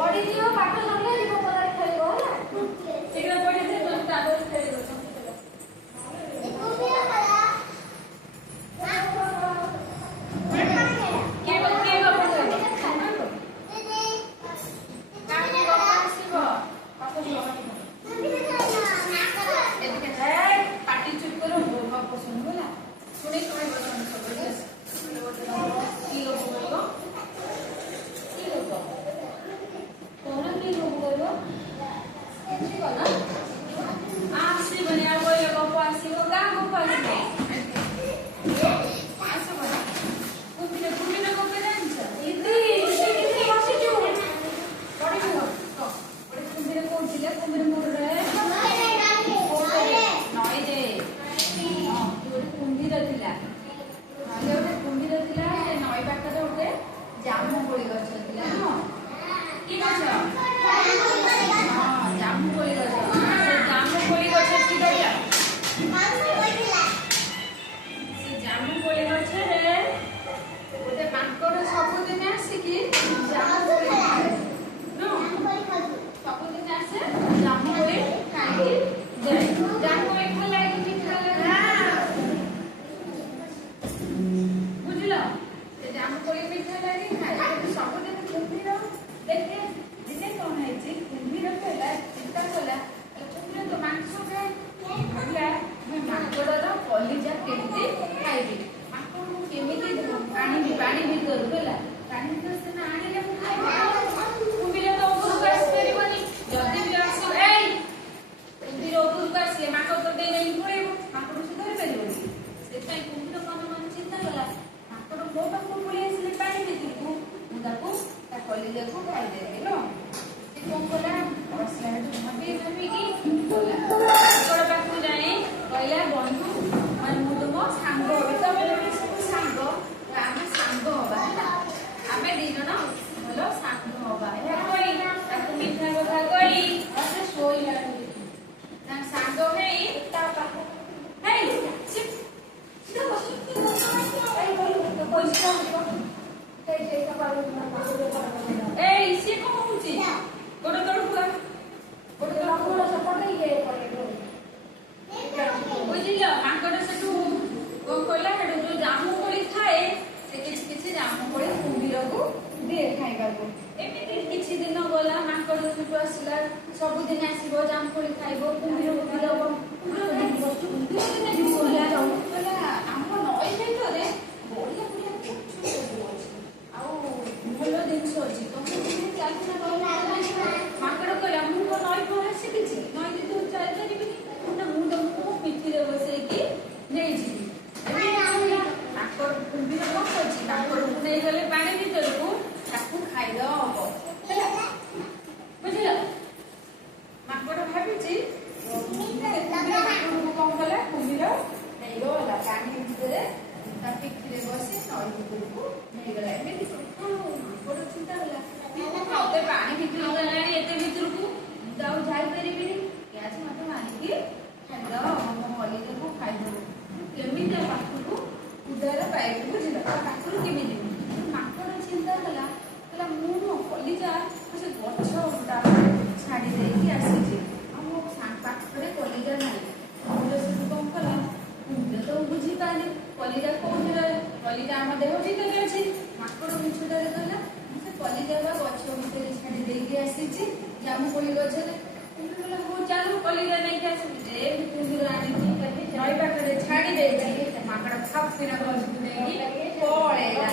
बड़ी दियो पाठ सरिले जीव पदारे खेलिबो होला शीघ्र पढ़ी दे तो तादर खेलिबो सबुदिन आसो जामुकोली खाइब कुम्भीर को दब आम नई सहित बढ़िया बढ़िया भल जिन अच्छी माकड़ कहला मुझे नई पढ़ा शिखी नई तो चल पारि मुझे पिठी बसैकी नहीं जी माकड़ कुम्भीर कौन अच्छी माकड़ को नहीं गले पानी भर को खाइद बुझल माकड़ भावी कौन कला कुम्भीर नहीं गला पानी भितर पिठी बसी नई भर को नहीं गला माकड़ चिंता गला मत पानी भितर गला भर को जापारि आज मत मारिकी खाद मो मलिक को खाईदेव केमी पाखु उदार पाइबी बुझल पाखु केमी माकड़ चिंता कला कहला कलिजा से गछ छाड़ी देकी आसी मो पाखे कलिजा ना मुझे कौन कला मुझे तो बुझी पारे कलिजा कौन कलिजा आम देह भीतर अच्छी माकड़ मिछुटारे कहला से कलिजा गछ भितर छाड़ी देकी आसी जामुकोली गछ हो चलू कलिजा नहीं नई पाखे छाड़ी दे माकड़ खप किना गछ को पड़ेगा